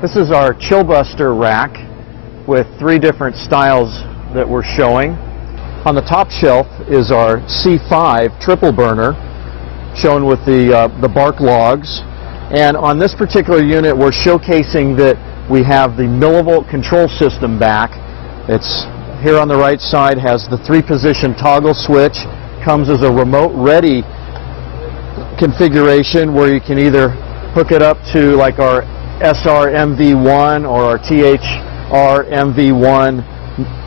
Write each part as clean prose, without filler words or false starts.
This is our Chillbuster rack with 3 different styles that we're showing. On the top shelf is our C5 triple burner, shown with the bark logs. And on this particular unit, we're showcasing that we have the millivolt control system back. It's here on the right side, has the 3-position toggle switch, comes as a remote-ready configuration where you can either hook it up to like our SR MV1 or our THR MV1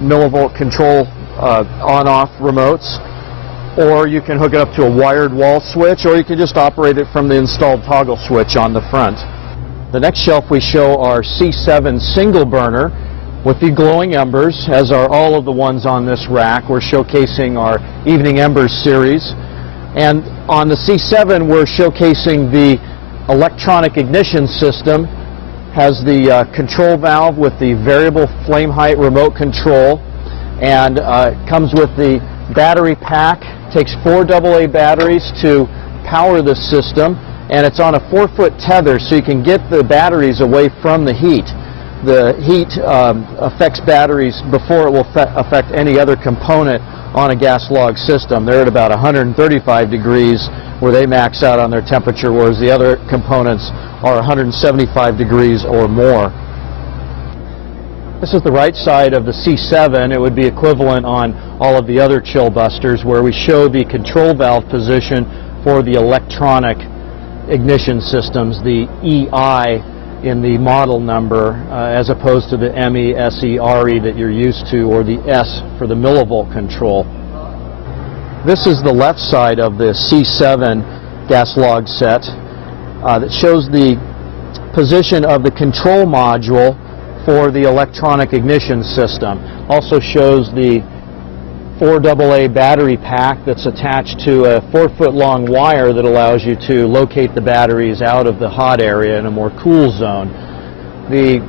millivolt control on-off remotes, or you can hook it up to a wired wall switch, or you can just operate it from the installed toggle switch on the front. The next shelf we show our C7 single burner with the glowing embers, as are all of the ones on this rack. We're showcasing our Evening Embers series. And on the C7 we're showcasing the electronic ignition system. Has the control valve with the variable flame height remote control, and comes with the battery pack. Takes 4 AA batteries to power the system, and it's on a 4-foot tether, so you can get the batteries away from the heat. The heat affects batteries before it will affect any other component on a gas log system. They're at about 135 degrees where they max out on their temperature, whereas the other components are 175 degrees or more. This is the right side of the C7. It would be equivalent on all of the other Chillbusters, where we show the control valve position for the electronic ignition systems, the EI in the model number, as opposed to the ME, SE, RE that you're used to, or the S for the millivolt control. This is the left side of the C7 gas log set that shows the position of the control module for the electronic ignition system. Also shows the 4 AA battery pack that's attached to a 4-foot long wire that allows you to locate the batteries out of the hot area in a more cool zone. The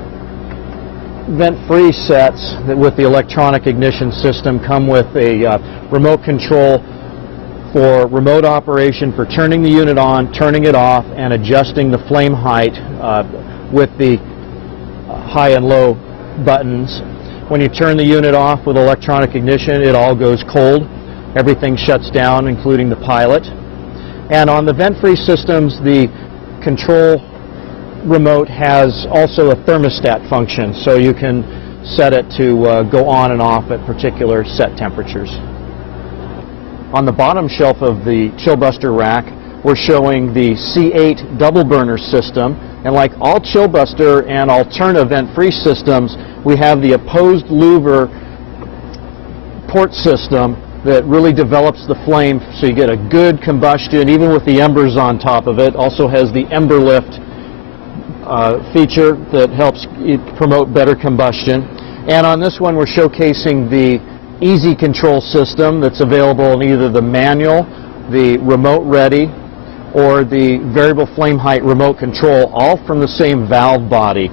vent-free sets with the electronic ignition system come with a remote control for remote operation for turning the unit on, turning it off, and adjusting the flame height with the high and low buttons. When you turn the unit off with electronic ignition, it all goes cold. Everything shuts down, including the pilot. And on the vent-free systems, the control remote has also a thermostat function, so you can set it to go on and off at particular set temperatures. On the bottom shelf of the Chillbuster rack, we're showing the C8 double burner system, and like all Chillbuster and Alterna vent-free systems, we have the opposed louver port system that really develops the flame so you get a good combustion, even with the embers on top of it. Also has the ember lift feature that helps promote better combustion. And on this one we're showcasing the easy control system that's available in either the manual, the remote ready, or the variable flame height remote control, all from the same valve body.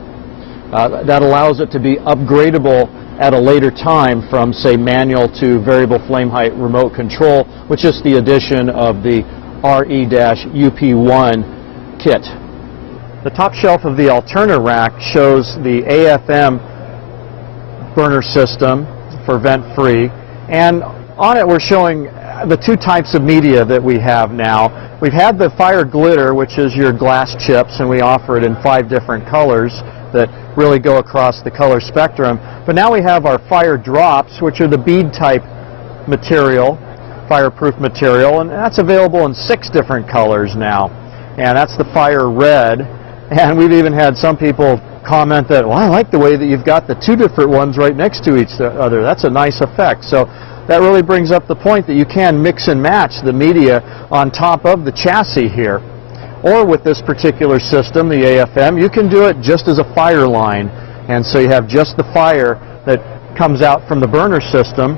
That allows it to be upgradable at a later time from, say, manual to variable flame height remote control, with just the addition of the RE-UP1 kit. The top shelf of the Alterna rack shows the AFM burner system for vent-free, and on it we're showing the 2 types of media that we have now. We've had the fire glitter, which is your glass chips, and we offer it in 5 different colors that really go across the color spectrum. But now we have our fire drops, which are the bead type material, fireproof material, and that's available in 6 different colors now. And that's the fire red. And we've even had some people comment that, well, I like the way that you've got the 2 different ones right next to each other. That's a nice effect. So that really brings up the point that you can mix and match the media on top of the chassis here. Or with this particular system, the AFM, you can do it just as a fire line. And so you have just the fire that comes out from the burner system.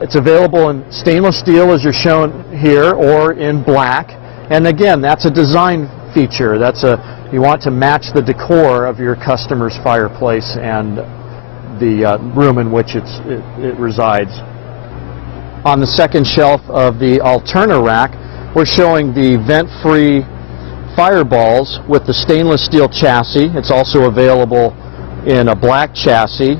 It's available in stainless steel, as you're shown here, or in black. And again, that's a design feature. You want to match the decor of your customer's fireplace and the room in which it resides. On the second shelf of the Alterna rack, we're showing the vent-free Fireballs with the stainless steel chassis. It's also available in a black chassis,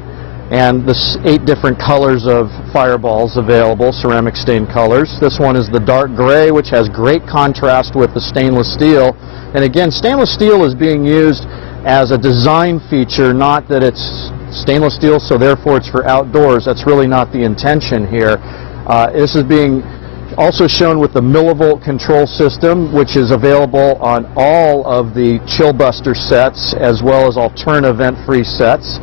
and the 8 different colors of Fireballs available, ceramic stained colors. This one is the dark gray, which has great contrast with the stainless steel. And again, stainless steel is being used as a design feature, not that it's stainless steel, so therefore it's for outdoors. That's really not the intention here. This is being also shown with the millivolt control system, which is available on all of the Chill Buster sets as well as Alterna vent-free sets.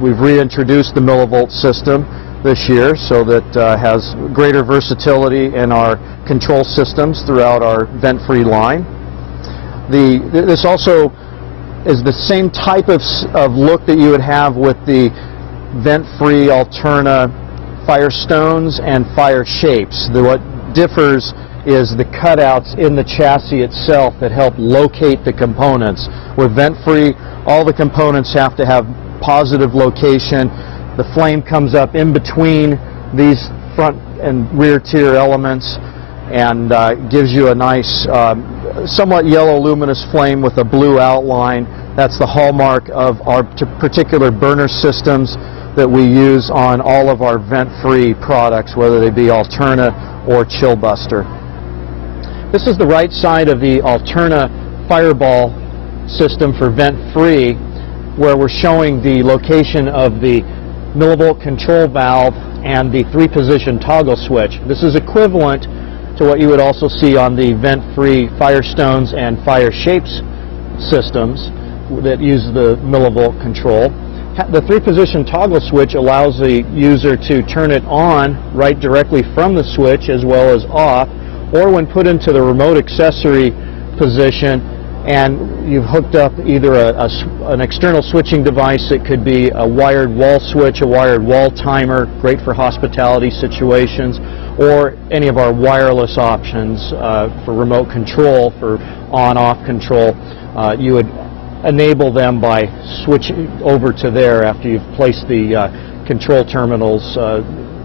We've reintroduced the millivolt system this year, so that has greater versatility in our control systems throughout our vent-free line. This also is the same type of look that you would have with the vent-free Alterna Firestones and Fire Shapes. What differs is the cutouts in the chassis itself that help locate the components. With vent-free, all the components have to have positive location. The flame comes up in between these front and rear tier elements and gives you a nice, somewhat yellow luminous flame with a blue outline. That's the hallmark of our particular burner systems that we use on all of our vent-free products, whether they be Alterna or Chill Buster. This is the right side of the Alterna Fireball system for vent-free, where we're showing the location of the millivolt control valve and the 3-position toggle switch. This is equivalent to what you would also see on the vent-free Firestones and Fire Shapes systems that use the millivolt control. The 3-position toggle switch allows the user to turn it on right directly from the switch as well as off, or when put into the remote accessory position and you've hooked up either an external switching device. It could be a wired wall switch, a wired wall timer, great for hospitality situations, or any of our wireless options for remote control, for on-off control. You would enable them by switching over to there after you've placed the control terminals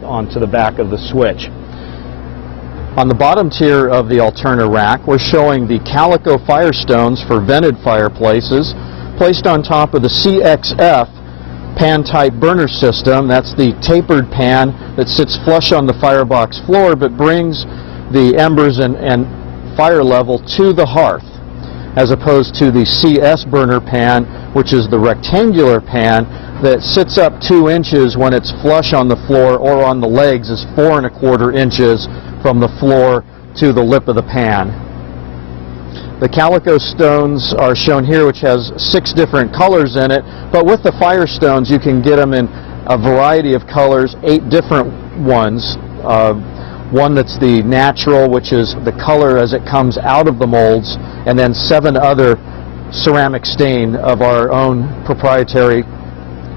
onto the back of the switch. On the bottom tier of the Alterna rack, we're showing the Calico Firestones for vented fireplaces placed on top of the CXF pan-type burner system. That's the tapered pan that sits flush on the firebox floor but brings the embers and fire level to the hearth, as opposed to the CS burner pan, which is the rectangular pan that sits up 2 inches when it's flush on the floor, or on the legs is 4 1/4 inches from the floor to the lip of the pan. The Calico stones are shown here, which has 6 different colors in it, but with the Firestones you can get them in a variety of colors, 8 different ones. One that's the natural, which is the color as it comes out of the molds, and then 7 other ceramic stain of our own proprietary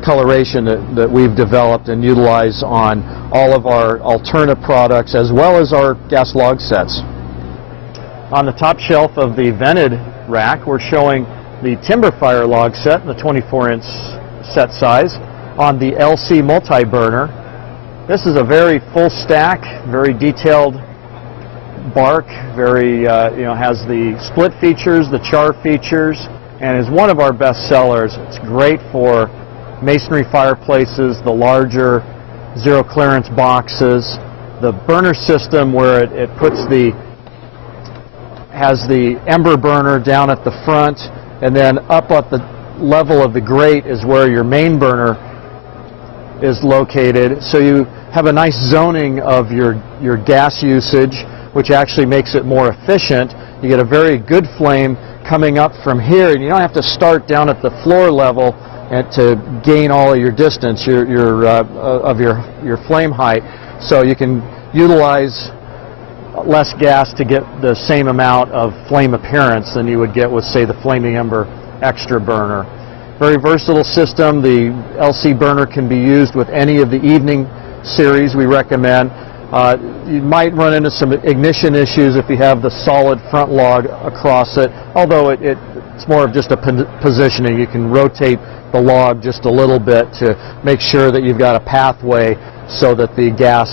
coloration that we've developed and utilize on all of our Alterna products as well as our gas log sets. On the top shelf of the vented rack, we're showing the timber fire log set, the 24-inch set size, on the LC multi-burner. This is a very full stack, very detailed bark, very has the split features, the char features, and is one of our best sellers. It's great for masonry fireplaces, the larger zero clearance boxes. The burner system, where it has the ember burner down at the front, and then up at the level of the grate is where your main burner is located. So you have a nice zoning of your gas usage, which actually makes it more efficient. You get a very good flame coming up from here, and you don't have to start down at the floor level and to gain all of your distance, your flame height. So you can utilize less gas to get the same amount of flame appearance than you would get with, say, the Flaming Ember Extra Burner. Very versatile system. The LC burner can be used with any of the evening series we recommend. You might run into some ignition issues if you have the solid front log across it, although it's more of just a positioning. You can rotate the log just a little bit to make sure that you've got a pathway so that the gas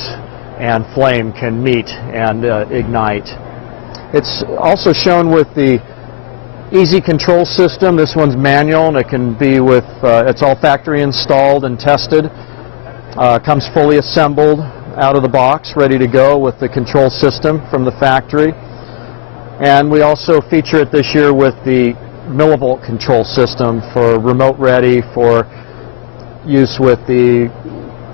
and flame can meet and ignite. It's also shown with the Easy control system. This one's manual, and it can be with, it's all factory installed and tested. Comes fully assembled out of the box, ready to go with the control system from the factory. And we also feature it this year with the millivolt control system for remote ready, for use with the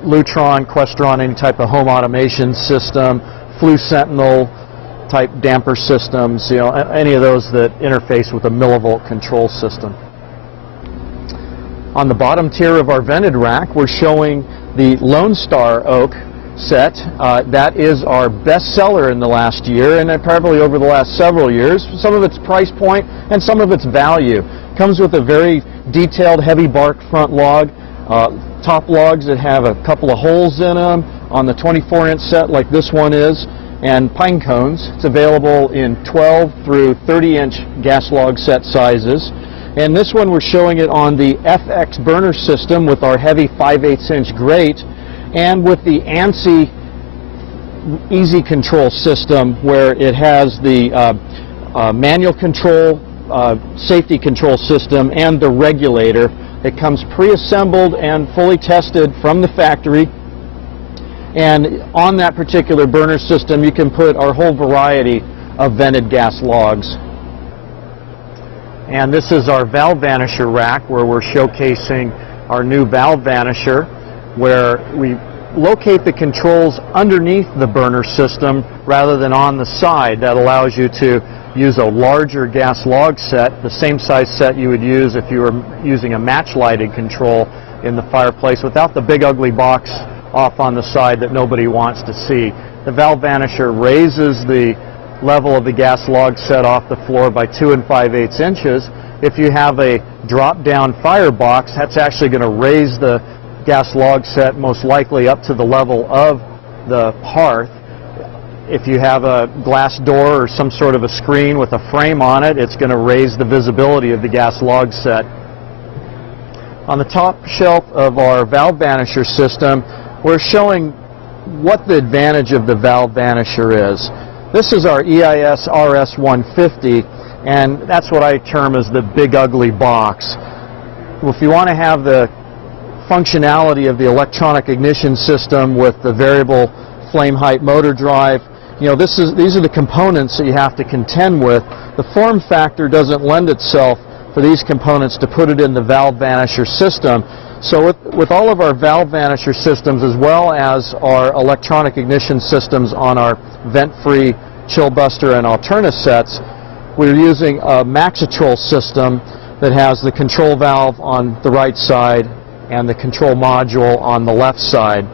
Lutron, Questron, any type of home automation system, Flu Sentinel type damper systems, you know, any of those that interface with a millivolt control system. On the bottom tier of our vented rack, we're showing the Lone Star Oak set. That is our best seller in the last year, and probably over the last several years. Some of its price point and some of its value. Comes with a very detailed heavy bark front log, top logs that have a couple of holes in them on the 24-inch set like this one is, and pine cones. It's available in 12 through 30-inch gas log set sizes. And this one we're showing it on the FX burner system with our heavy 5/8-inch grate, and with the ANSI easy control system where it has the manual control, safety control system, and the regulator. It comes pre-assembled and fully tested from the factory. And on that particular burner system, you can put our whole variety of vented gas logs. And this is our valve vanisher rack, where we're showcasing our new valve vanisher, where we locate the controls underneath the burner system rather than on the side. That allows you to use a larger gas log set, the same size set you would use if you were using a match lighted control in the fireplace, without the big ugly box off on the side that nobody wants to see. The valve vanisher raises the level of the gas log set off the floor by 2 5/8 inches. If you have a drop down firebox, that's actually going to raise the gas log set most likely up to the level of the hearth. If you have a glass door or some sort of a screen with a frame on it, it's going to raise the visibility of the gas log set. On the top shelf of our valve vanisher system, we're showing what the advantage of the valve vanisher is. This is our EIS RS150, and that's what I term as the big ugly box. If you want to have the functionality of the electronic ignition system with the variable flame height motor drive, you know, these are the components that you have to contend with. The form factor doesn't lend itself for these components to put it in the valve vanisher system. So with all of our valve vanisher systems, as well as our electronic ignition systems on our vent-free chill buster and Alterna sets, we're using a Maxitrol system that has the control valve on the right side and the control module on the left side.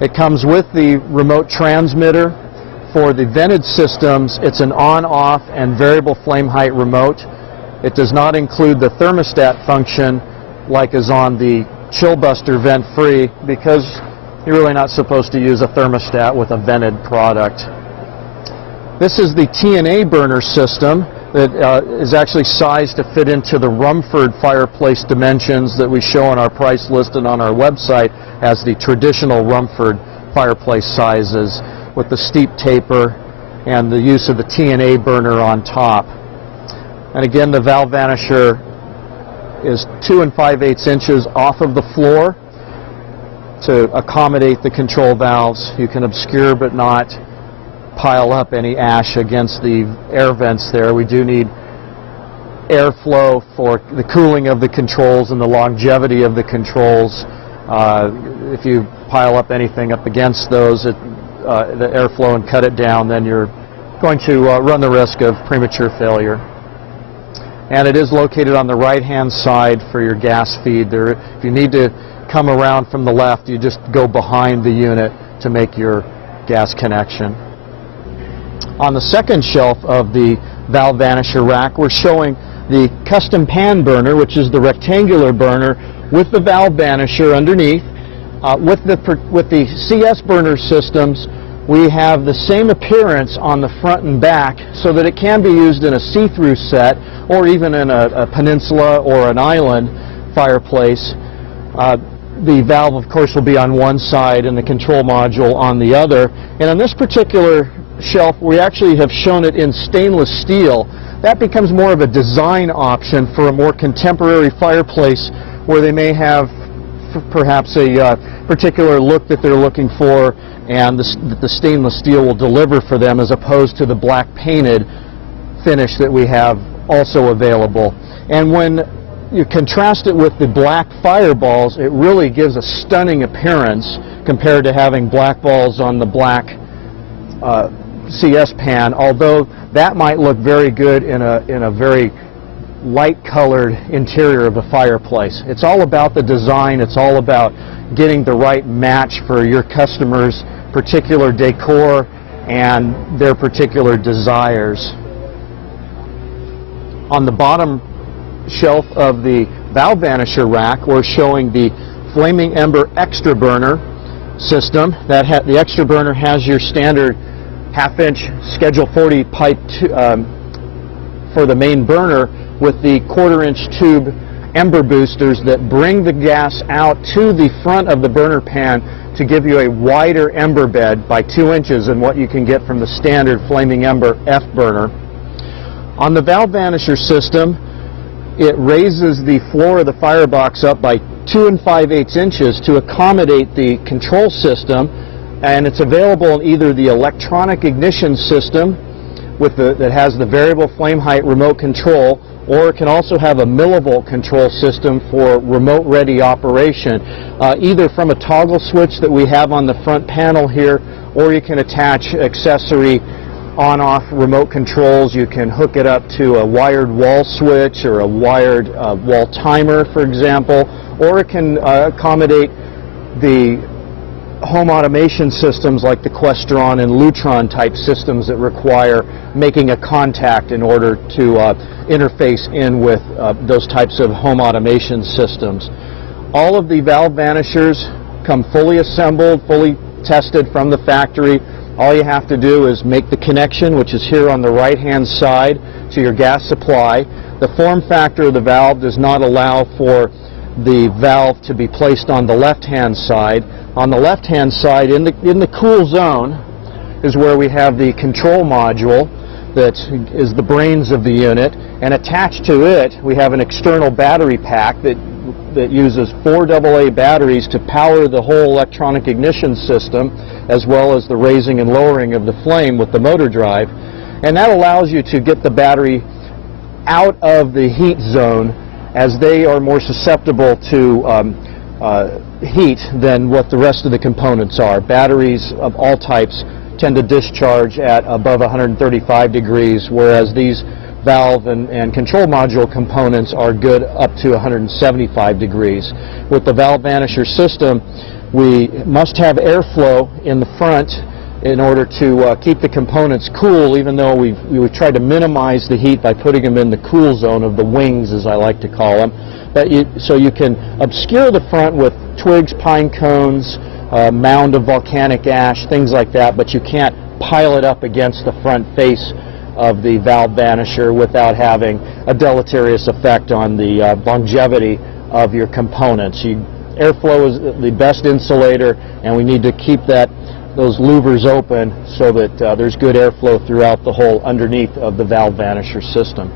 It comes with the remote transmitter. For the vented systems, it's an on-off and variable flame height remote. It does not include the thermostat function like is on the chill buster vent-free, because you're really not supposed to use a thermostat with a vented product. This is the TNA burner system that is actually sized to fit into the Rumford fireplace dimensions that we show on our price list and on our website as the traditional Rumford fireplace sizes, with the steep taper and the use of the TNA burner on top. And again, the valve vanisher is 2 5/8 inches off of the floor to accommodate the control valves. You can obscure but not pile up any ash against the air vents there. We do need airflow for the cooling of the controls and the longevity of the controls. If you pile up anything up against those, the airflow, and cut it down, then you're going to run the risk of premature failure. And it is located on the right-hand side for your gas feed. There, if you need to come around from the left, you just go behind the unit to make your gas connection. On the second shelf of the valve vanisher rack, we're showing the custom pan burner, which is the rectangular burner with the valve vanisher underneath. With the CS burner systems, we have the same appearance on the front and back, so that it can be used in a see-through set or even in a peninsula or an island fireplace. The valve, of course, will be on one side and the control module on the other. And on this particular shelf, we actually have shown it in stainless steel. that becomes more of a design option for a more contemporary fireplace where they may have perhaps a particular look that they're looking for, and that the stainless steel will deliver for them, as opposed to the black painted finish that we have also available. And when you contrast it with the black fireballs, it really gives a stunning appearance compared to having black balls on the black CS pan, although that might look very good in a very light colored interior of a fireplace. It's all about the design. It's all about getting the right match for your customers' particular decor and their particular desires. On the bottom shelf of the valve vanisher rack, we're showing the Flaming Ember Extra Burner system. The Extra Burner has your standard half-inch Schedule 40 pipe for the main burner, with the quarter-inch tube ember boosters that bring the gas out to the front of the burner pan to give you a wider ember bed by 2 inches than what you can get from the standard Flaming Ember F burner. On the valve vanisher system, it raises the floor of the firebox up by 2 5/8 inches to accommodate the control system, and it's available in either the electronic ignition system that has the variable flame height remote control, or it can also have a millivolt control system for remote ready operation, either from a toggle switch that we have on the front panel here, or you can attach accessory on-off remote controls. You can hook it up to a wired wall switch or a wired wall timer, for example, or it can accommodate the home automation systems like the Questron and Lutron type systems that require making a contact in order to interface in with those types of home automation systems. All of the valve vanishers come fully assembled, fully tested from the factory. All you have to do is make the connection, which is here on the right-hand side, to your gas supply. The form factor of the valve does not allow for the valve to be placed on the left-hand side. On the left-hand side, in the cool zone, is where we have the control module that is the brains of the unit, and attached to it we have an external battery pack that uses 4 AA batteries to power the whole electronic ignition system, as well as the raising and lowering of the flame with the motor drive. And that allows you to get the battery out of the heat zone, as they are more susceptible to heat than what the rest of the components are. Batteries of all types tend to discharge at above 135 degrees, whereas these valve and control module components are good up to 175 degrees. With the valve vanisher system, we must have airflow in the front in order to keep the components cool, even though we've tried to minimize the heat by putting them in the cool zone of the wings, as I like to call them. So you can obscure the front with twigs, pine cones, mound of volcanic ash, things like that, but you can't pile it up against the front face of the valve vanisher without having a deleterious effect on the longevity of your components. Airflow is the best insulator, and we need to keep those louvers open so that there's good airflow throughout the whole underneath of the valve vanisher system.